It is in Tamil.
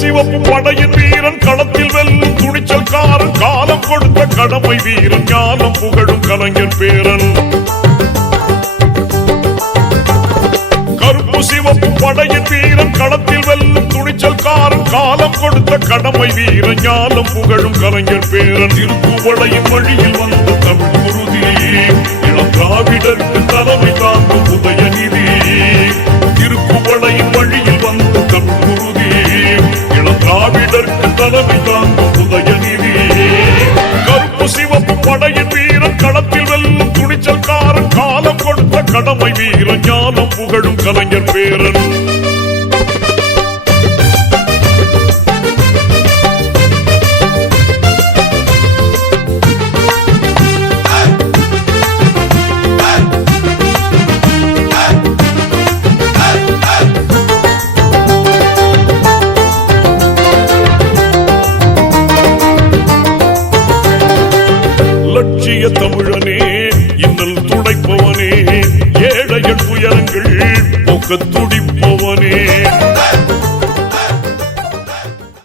சிவப்பு படையின் வீரன் களத்தில் வெல்லும் துணிச்சல்காரன் காலம் கொடுத்த கடமை வீரன் ஞானம் புகழும் கலைஞர் பேரன். கருப்பு சிவப்பு படையின் வீரன் களத்தில் வெல்லும் துணிச்சல்காரன் காலம் கொடுத்த கடமை வீரன் ஞானம் புகழும் கலைஞர் பேரன். திருப்புவளையின் வழியில் வந்த தமிழ் குருதி இளம் திராவிடருக்கு தலைமை தாங்கும் உதயநிதி கருப்பு சிவப்பு படையின் வீரன் களத்தில் வெல்லும் துணிச்சல்காரன் காலம் கொடுத்த கடமை வீரன் ஞானம் புகழும் கலைஞர் பேரன். லட்சிய தமிழனே இன்னல் துடைப்பவனே ஏழைகள் உயரங்கள் போக்க துடிப்பவனே.